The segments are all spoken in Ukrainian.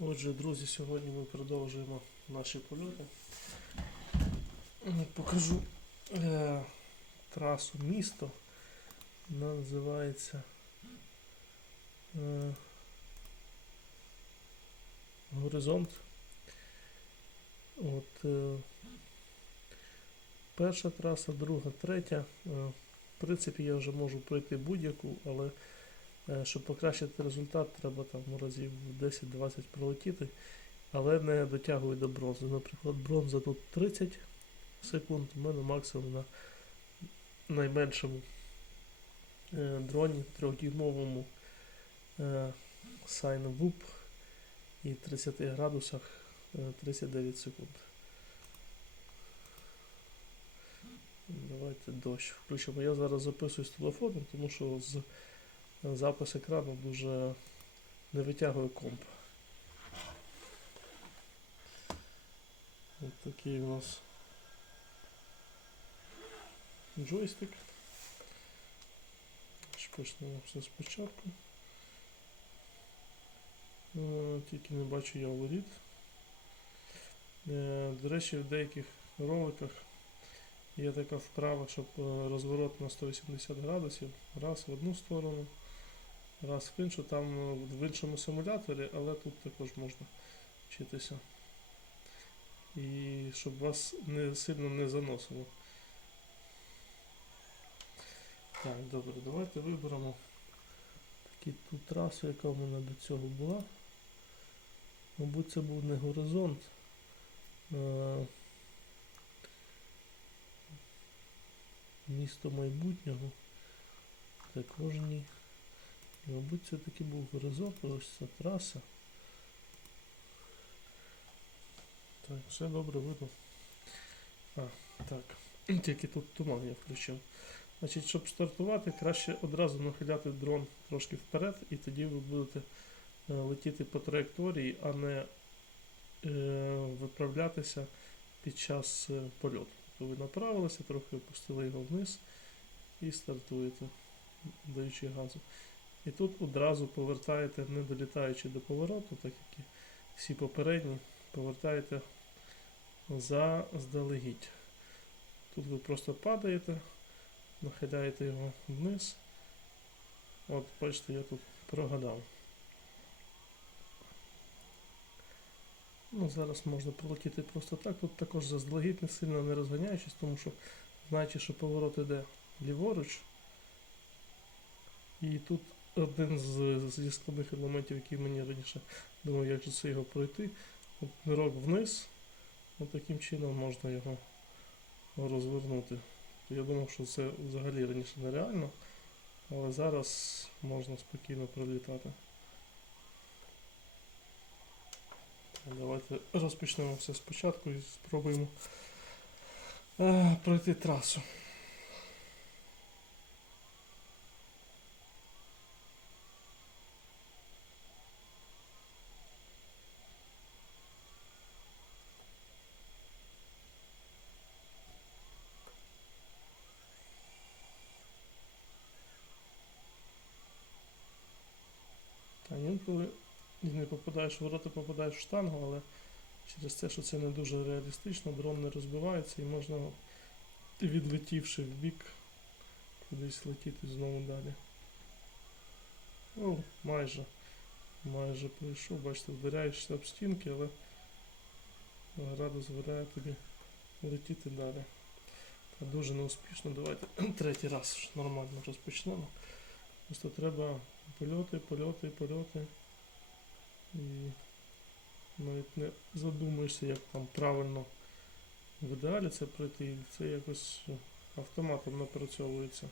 Отже, друзі, сьогодні ми продовжуємо наші польоти. Покажу е, трасу місто. Вона називається е, Горизонт. От, е, перша траса, друга, третя. Е, в принципі, я вже можу пройти будь-яку, але Е, Щоб покращити результат, треба там разів 10-20 пролетіти, але не дотягую до бронзи. Наприклад, бронза тут 30 секунд, у мене максимум на найменшому е, дроні трьохдюймовому е, Sign Whoop і 30 градусах е, 39 секунд. Давайте дощ включимо. Я зараз записую з телефоном, тому що з запис екрану дуже не витягує комп. Ось такий у нас джойстик. Почнемо все спочатку. Е, Тільки не бачу я воріт. Е, До речі, в деяких роликах є така вправа, щоб е, розворот на 180 градусів. Раз в одну сторону, раз в іншу, там е, в іншому симуляторі, але тут також можна вчитися. І щоб вас не сильно не заносило. Так, добре, давайте виберемо таку ту трасу, яка в мене до цього була. Мабуть, це був не горизонт. Місто майбутнього. Також ні. Мабуть, це таки був горизонт, ось ця траса. Так, все добре видно. А, так. Тільки тут туман я включив. Значить, щоб стартувати, краще одразу нахиляти дрон трошки вперед, і тоді ви будете е, летіти по траєкторії, а не е, виправлятися під час е, польоту. Тобто ви направилися, трохи опустили його вниз і стартуєте, даючи газу. І тут одразу повертаєте, не долітаючи до повороту, так як і всі попередні, повертаєте заздалегідь. Тут ви просто падаєте, нахиляєте його вниз. От, бачите, я тут прогадав. Ну, зараз можна пролетіти просто так. Тут також заздалегідь не сильно не розганяючись, тому що знаючи, що поворот іде ліворуч. І тут один з, зі складних елементів, який мені раніше думав, як же це його пройти. От вниз. Таким чином можна його розвернути. Я думав, що це взагалі раніше нереально, але зараз можна спокійно пролітати. Давайте розпочнемо все спочатку і спробуємо е, пройти трасу. І не попадаєш в ворота, попадаєш в штангу, але через те, що це не дуже реалістично, дрон не розбивається і можна, відлетівши в бік, кудись летіти знову далі. О, майже. Майже пройшов, бачите, вдаряєшся об стінки, але гра дозволяє тобі летіти далі. Та дуже неуспішно. Давайте третій раз нормально розпочнемо. Просто треба польоти, польоти, польоти. І навіть не задумуєшся, як там правильно в ідеалі це пройти. Це якось автоматом напрацьовується.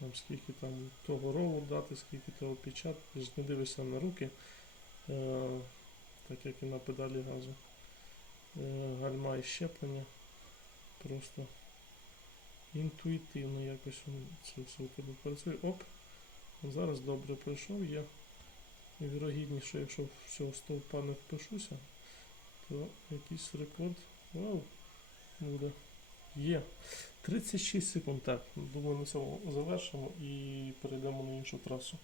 Там скільки там того рову дати, скільки того печат, ж не дивишся на руки, е, так як і на педалі газу. Е, гальма і щеплення. Просто інтуїтивно якось це все у тебе працює. Оп. Зараз добре пройшов я. Вірогідніше, що якщо всього стовпа не впишуся, то якийсь рекорд. Вау, буде. Є. 36 секунд, так. Думаю, на цьому завершимо і перейдемо на іншу трасу.